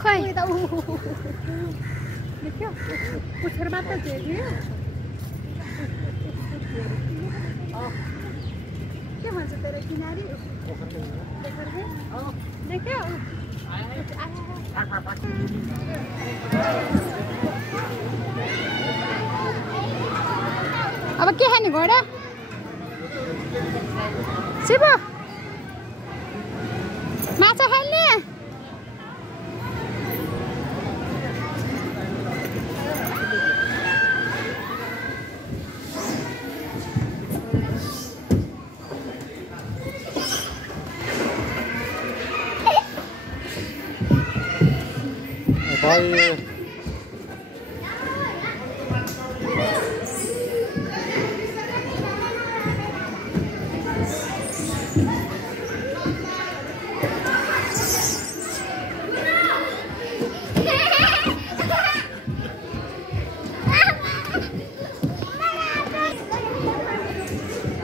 खोइ देखियो पुछेर मात्र झेल्यो के भन्छ तेरो किनारी देखियो अब के खाने घोडा शिव माछा खाने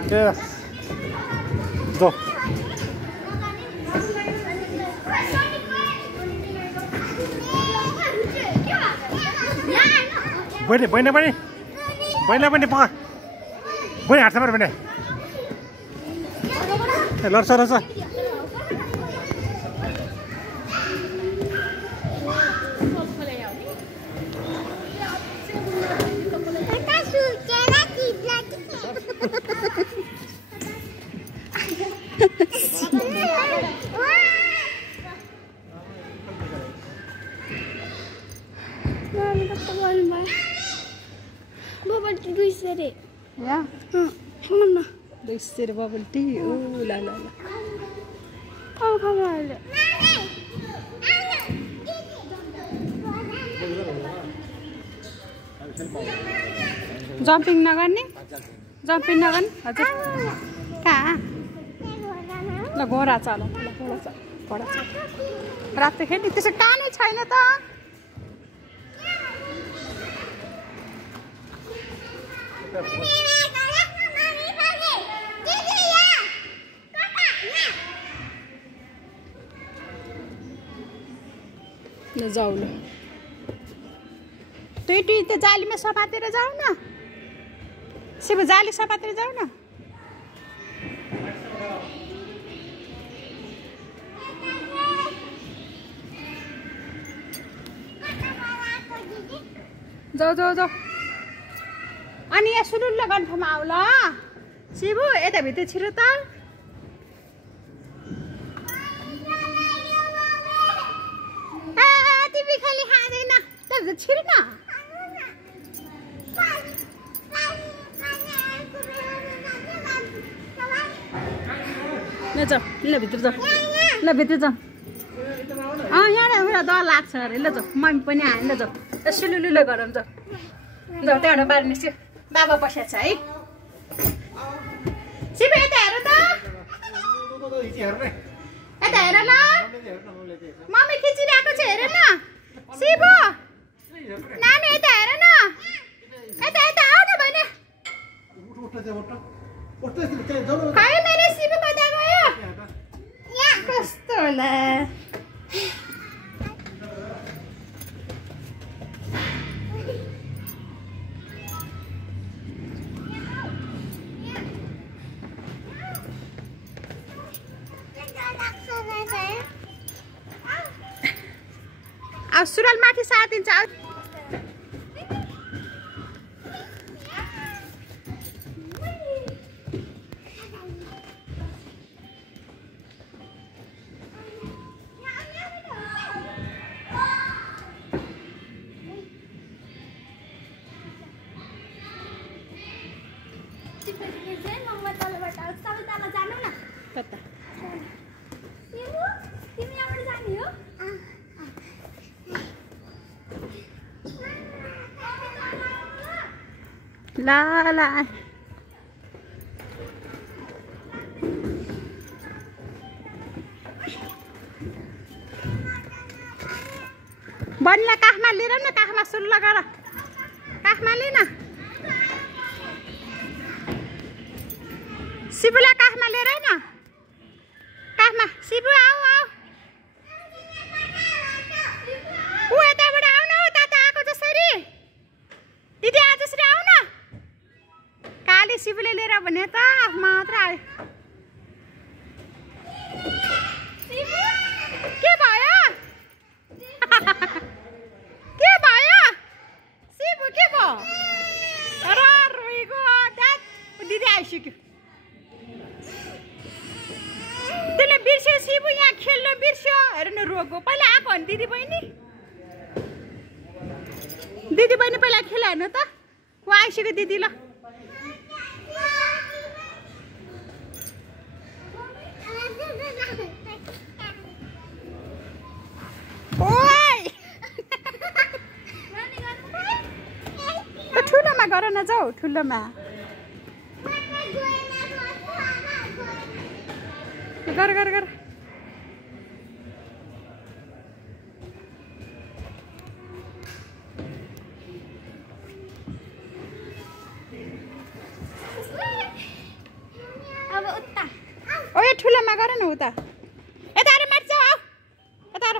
Yeah. Go. Bani, bani, bani. Bani, bani, pa. Bani, hati mana bani? Lorsa, lorsa. Bubble tea, do you say it? Yeah. Mama. Do you say bubble tea? Oh, la la la. Oh, come on. Jumping nagarne? Jumping nagarne? हजुर कहाँ ल घोडा चल घोडा चल रात खेल्ने त्यसो कानै छैन त ल जाऊ ल तुई त जालीमा सपातेर जाऊ न शिव जाली सपातेर जाऊ न जाऊ जाऊ जाऊ अनि यहाँ सुरुल्लो गन्ठमा आऊ ल शिवु यता भित्र छिरो त तिमी खाली खाँदैन त छिरो न ल जाऊ ल भित्र जाऊ ल भित्र जाऊ यहाँ एउटा डर लाग्छ अरे ल जाऊ मम्मी पनि आयो ल जाऊ सुलुलुलो गरौँ जाऊ जाऊ त्यहाँबाट बाहिर निस्क्यो बाबा बसेको छ है शिव यता हेर त यता हेर ल मम्मी खिचिरहेको छ हेर न शिव नानी यता हेर न यता यता आऊ न भने खै मेरो शिव कता गयो कस्तो होला अब सुरुवाल माथि साटिन्छ ला ला बनिला काखमा लिएर न काखमा सुल्ल गर काखमा लिन शिवुलाई काखमा लिएर न काखमा शिवु आऊ आऊ भने त मात्र आयो के भयो के भयो सिबु के भयो र रोइगो ड्याड दिदी आइसक्यो त्यसले बिर्स्यो सिबु यहाँ खेल्न बिर्स्यो हेर्नु रोगो पहिला आएको हो नि दिदी बहिनी पहिला खेला हेर्नु त को आइसक्यो दिदी ल ठुलोमा गर न जाऊ ठुलोमा गर गर गर ओ यो ठुलोमा गर न उता यता आएर माथि जाऊ आऊ यता आएर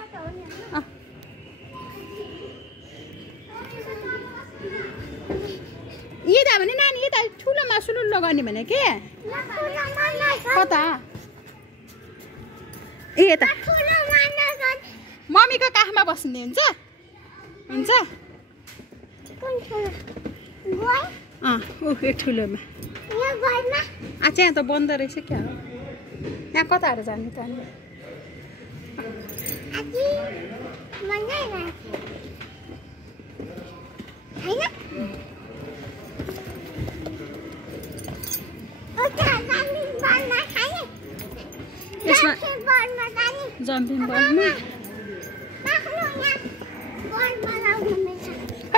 यता भने नानी यता ठुलोमा सुलुल्लो गर्ने भने के कता ए यता मम्मीको काखमा बस्ने हुन्छ हुन्छ यो ठुलोमा अच्छा यहाँ त बन्द रहेछ क्या हो यहाँ कताहरू जाने त जम्पिङ बलमा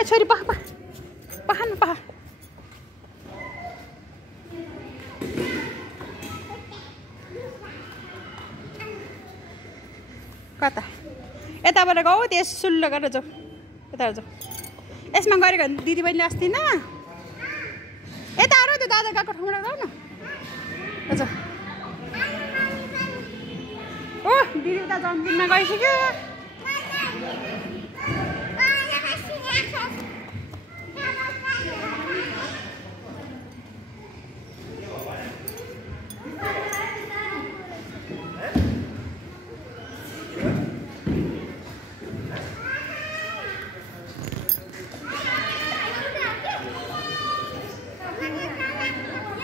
छोरी पख पखान पख कता यताबाट गाउँ त्यस सुल्लो गरेर जाऊ यता जाऊ यसमा गरेको भने दिदी बहिनीले अस्ति न यता आएर त्यो दादा गएको ठाउँबाट गाउँ न हजुर ओ दिदी उता जम्पिङमा गइसक्यो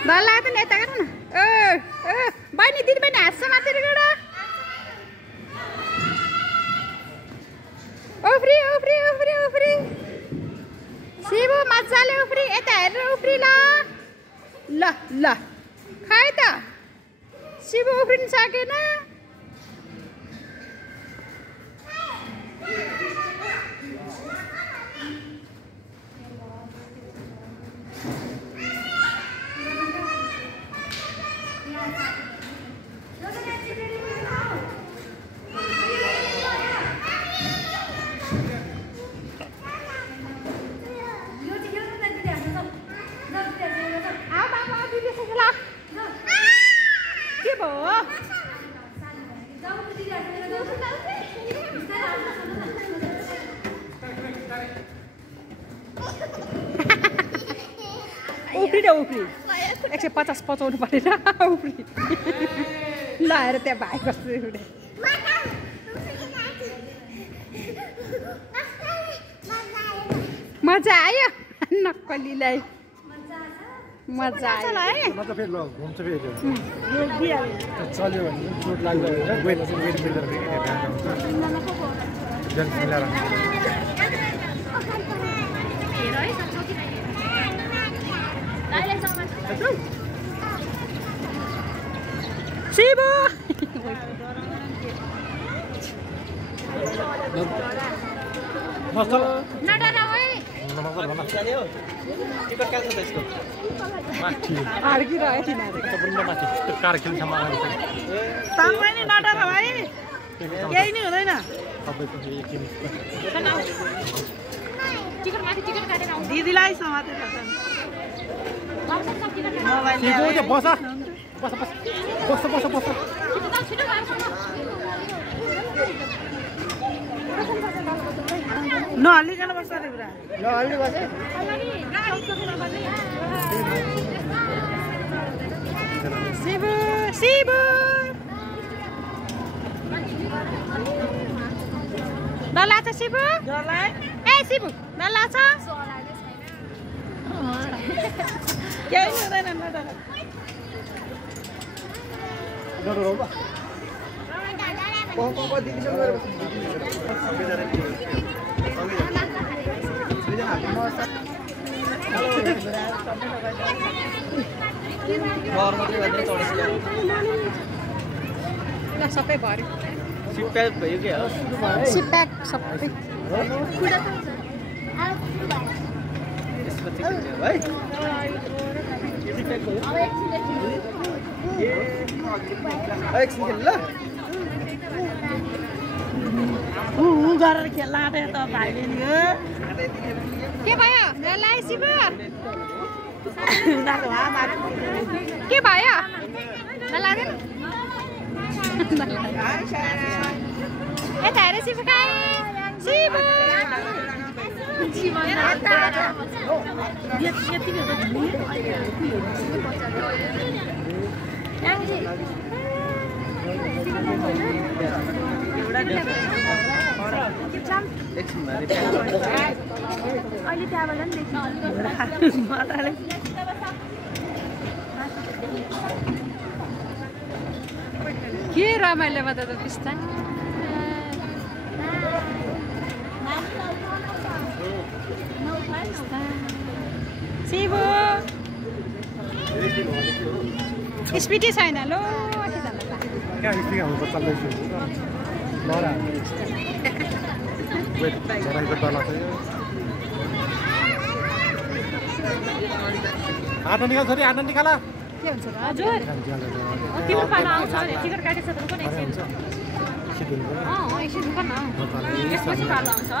डर लाग्यो नि यता गर न बहिनी दिदी बहिनी हाँस्छ माथि उफ्री उफ्री उफ्री उफ्री शिवु मजाले उफ्री यता हेरेर उफ्री ल ल ल खाए त शिवु उफ्रिन सकेन उफ्री र उफ्री 150 पचाउनु परेन उफ्री ल हेर त्यहाँ भाइ कस्तो उठे मजा आयो नक्कलीलाई मजा आयो चल्यो भने चोट लाग्दैन शिवु नडरा है टिकट क्यान्सल छ यसको माथि अड्किरह्यो तिनीहरू माथि कार खेल्छमा तपाईँ नि नडरा भाइ केही नि हुँदैन दिदीलाई समातेर बस बस बस बस बस नहल्लिकन बस्छ अरे पुरा नहल्ली बस शिबु शिबु डल्ला छ शिबु ए शिबु डल्ला छ केही हुँदैन सबै भर्यो सिप्याक भयो के हो सिप्याक सबै यसपछि के है सिप्याक भयो एकछिन खेल ल गरेर खेल्न आँटे त भाइले नि हो के भयो डल्ला शिबु उनीहरूको भए माथि के भयो डल्ला यता हेर शिबु काई शिबु एकछिन अहिले त्यहाँबाट नि के रमाइलो मात्र त पिस्ता शिबु स्पिडी छैन लो आटा निकाल छोरी आटा निकाल के हुन्छ र हजुर तिम्रो पालो आउँछ अरे टिकट काटिन्छ त पनि एकछिन एकछिन गर्न यसपछि पालो आउँछ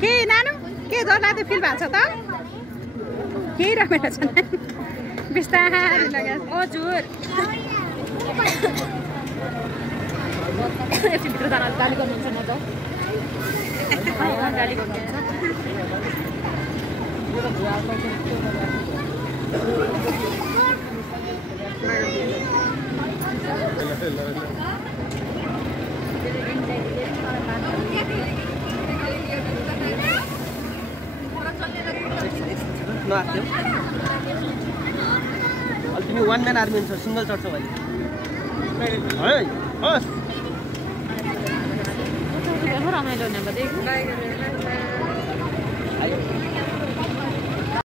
के नानु के डरलाग्दो फिल भएको छ त केही रमाइलो छ बिस्तारै लगाएर हजुर एकछिनभित्र जान गाली गर्नुहुन्छ नजाऊ गाली गर्नुहुन्छ नआथ्यो अहिले तिमी वान म्यान आर्मी हुन्छ सिङ्गल चढ्छौ अहिले है हस् रमाइलो हुने